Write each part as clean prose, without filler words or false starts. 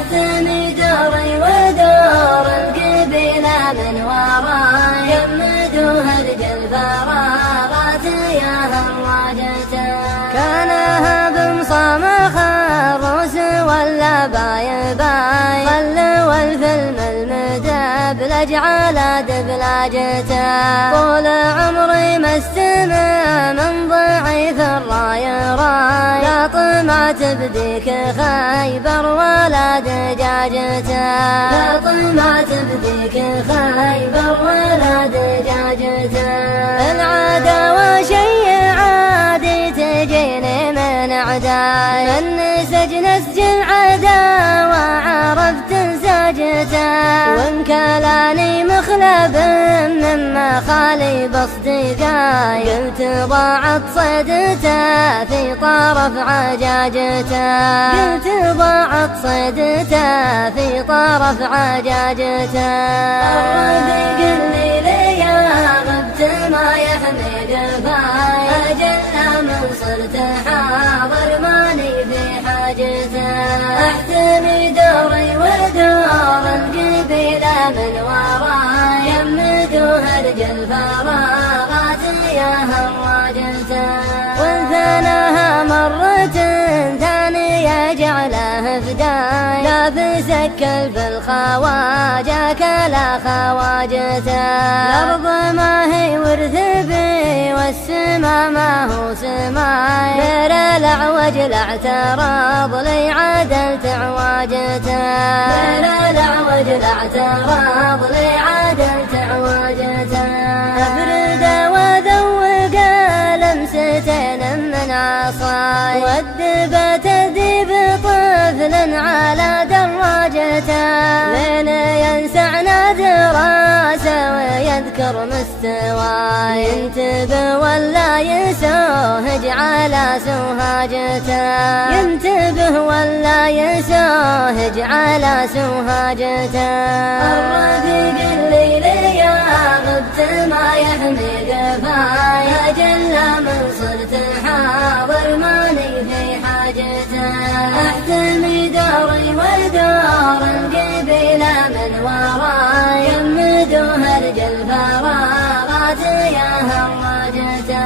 أحتمي دوري ودور القبيلة من وراي يمدوها رجال فراغات يا هواجته كانها بمصامخ الروس ولا باي باي خلوا الفيلم المدبلج على دبلاجته طول عمري مستمع من ضعيف الراي راي لا طمعت بديك خيبر ولا دجاجته لا طمعت بديك خيبر ولا دجاجته العداوة شي عادي تجيني من عداي من سجن سجن عداوة عرفت ساجته وان كلاني مخلب مما خالي باصدقاي قلت ضاعت صيدته في طرف عجاجته قلت ضاعت صيدته في طرف عجاجته الرفيق اللي ليا غبت ما يحمي قفاي أجل من صرت حاضر ماني في حاجته أحتمي دوري ودور القبيلة من وراي يمدوها رجال فراغات يا هواجته وانثناها مرة ثانية جعله فداي لا بسكل بالخواجة كلا خواجته الأرض ما هي ورث بي والسما ما هو سماي غير الأعوج لاعترض لي عدلت عواجته غير الأعوج لاعترض لي عدلت عواجته أفرد وذوق لمستين من عصاي والدبت ذيب طفل على دراجته من ينسعنا دراسه ويذكر مستواي ينتبه ولا يسوهج على سوهاجته ينتبه ولا يسوهج على سوهاجته الرفيق اللي ليا غبت ما يحمي قفاي أجل من صرت حاضر ماني في حاجته أحتمي دوري ودور القبيلة من وراي يمدوها رجال فراغات يا هواجته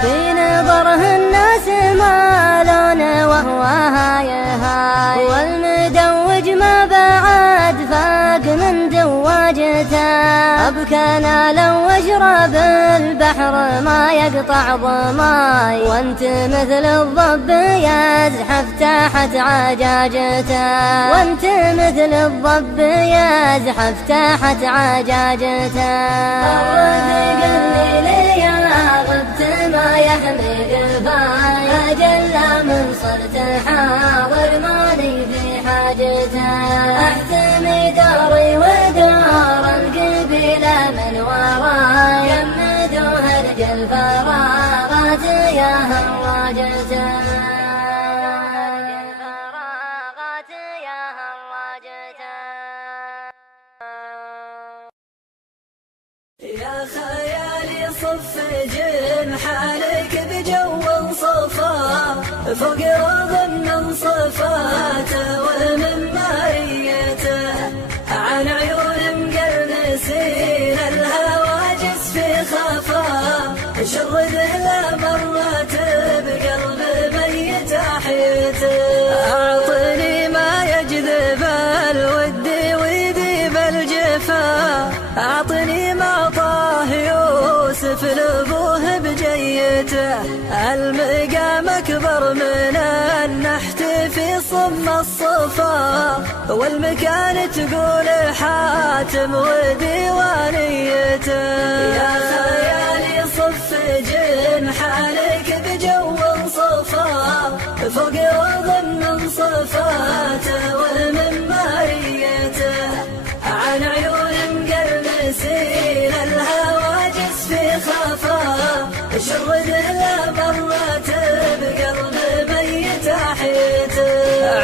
في نظره الناس مالون وهو هاي هاي والمدوج ما بعد فاق من دواجته أبكانا لو أشرب البحر ما يقطع ضماي وانت مثل الضب يزحف تحت عجاجته وانت مثل الضب يزحف تحت عجاجته الرفيق اللي ليا غبت ما يحمي قفاي أجل من صرت حاضر ماني في حاجته أحتمي دوري ودور القبيلة من وراي يمدوها رجال فراغات يا هواجته يا خيالي صف جنحانك بجو صفا فوق رضا من صفاته ومن ماريته عن عيون مقرنسين الهواجس في خفا شرد له مرات بقلب ميت احيته اعطني ما يجذب الود ويذيب الجفا اعطني ما طاه يوسف لابوه بجيته المقام اكبر من النحت في صم الصفا والمكان تقول حاتم وديوانيته يا خيالي صف جنحانك بجو صفا فوق رضا من صفاته ومن ماريته عن عيون مقرنسين الهواجس في خفا شرد له مرات بقلب ميت احيته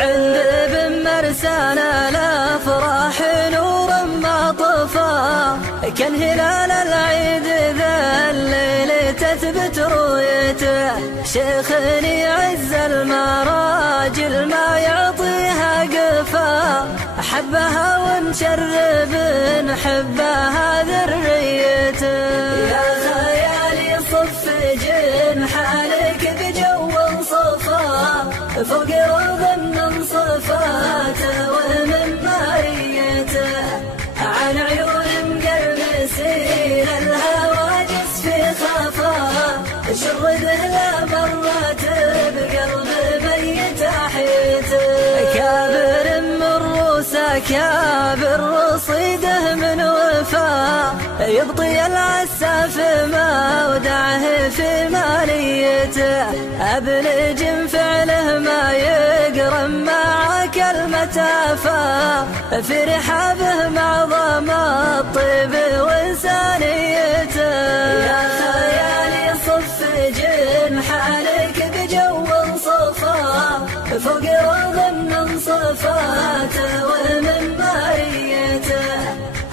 عند ابن مرسانا الافراح نور ما طفا كان هلال العيد ذا الليل تثبت رؤيته شيخني عز المراجل ما يعطيها قفا ونشرب نحبها ذريته. يا خيالي صف جنحانك بجو صفا فوق روض من صفاته ومن ماريته، عن عيون مقرمسين الهواجس في خفا شرده لا مرات بقلب ميت حيته. كابر من روسه كابر رصيده من وفا يبطي العساف ما ودعه في ماليته. أبلج فعله ما يقرم مع كلمة أفا في رحابه معظم الطيب وإنسانيته. يا خيالي صف جنحانك بجو صفا فوق روض من صفاته ومن ماريته،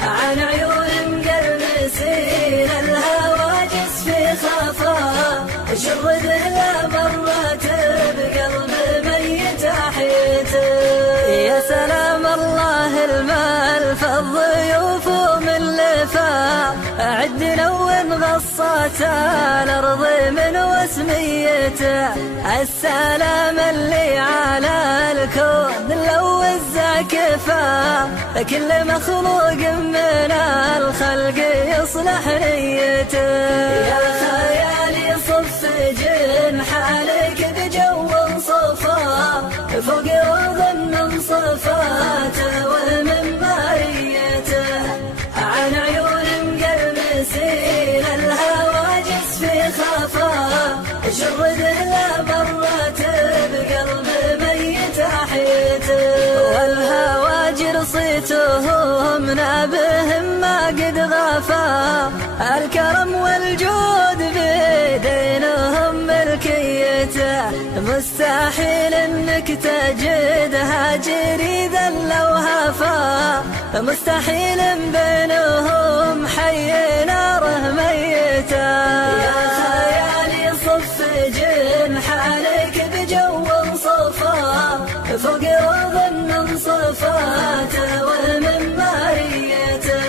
عن عيون مقرمسين الهواجس في خفا شرده لا مرات بقلب ميت حيته. يا سلام الله المال فالضيوف من لفا عد لون غصت الأرض من وسميته. السلام اللي على الكون لو وزع كفا كل مخلوق من الخلق يصلح نيته. يا خيالي صف جنحانك بجو صفا فوق روض من صفاته ومن ماريته، عن عيون مقرمسين الهواجس في خفا شرده لا مرات بقلب ميت حيته. والهواجر صيتهم نابهم ما قد غفا الكرم والجود بيدينهم ملكيته. مستحيل انك تجدها جريدا لو هفا مستحيل بينهم حي ناره ميته. يا خيالي صف جنحانك بجو صفا فوق روض من صفاته ومن ماريته،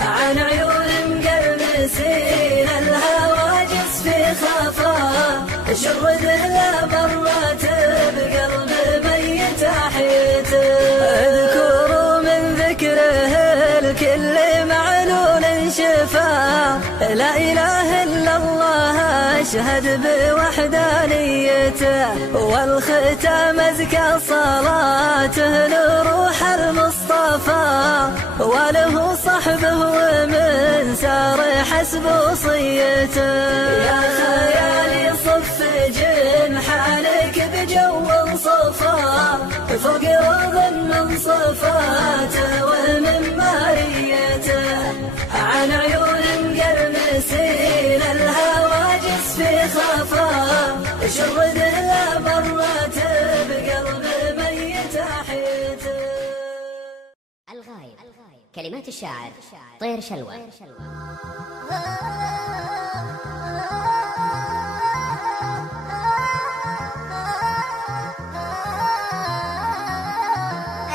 عن عيون مقرمسين الهواجس في خفا شرده لا مرات بقلب ميت حيته. اذكروا من ذكره الكل معلول شفا لا اله الا الله اشهد بوحدانيته. والختام ازكى صلاته لروح المصطفى وله صحبه ومن سار حسب وصيته. يا خيالي صف جنحانك بجو صفا فوق روض من صفاته ومن ماريته، عن عيون مقرمسين الهواجس في خفا شرده لا مرات بقلب ميت حيته. الغايب كلمات الشاعر طير شلوى.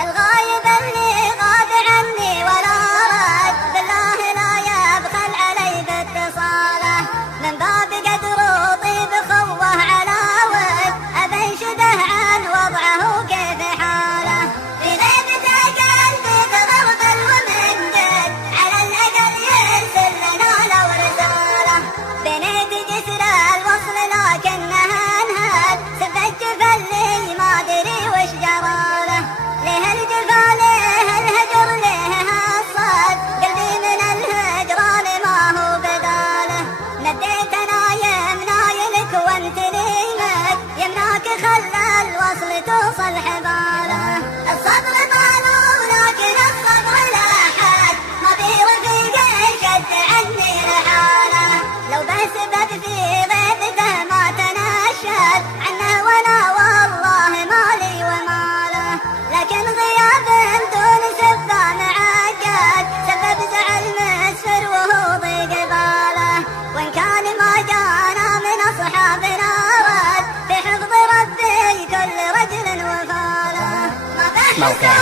الغايب اللي غاب عني ولا رد بالله لا يبخل علي باتصاله، من باب قدر وطيب خوه على ود أبنشده عن وضعه كيف حاله. في غيبته قلبي تغربل ومن جد على الأقل يرسل لنا لو رساله. بنيت جسر الوصل لكنها انهد سفك جفلي ما ادري وش جراله. ليه الجفا ليه الهجر ليه الصد قلبي من الهجران ما هو بداله. نديت انا يمنايلك وانت ليمك يمناك خلى الوصل توصل حباله. الصبر طالوا لكن الصبر لا حد ما في رفيق شد عني رحاله. لو بسبب في غيبته ما تنشد عنه وانا والله مالي وماله. لكن غياب دون سبه معقد سبب زعل مسفر وهو ضيق باله. وان كان ما جانا من اصحابنا رد في حفظ ربي كل رجل وفاله. ما بحث موقع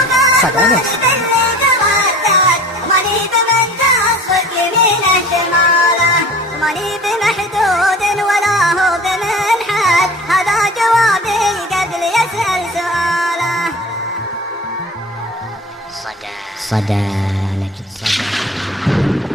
صدى نفس. ماني بمحدود ولا هو بمنحد، هذا جوابي قبل يسأل سؤاله. صدى نجد صدى.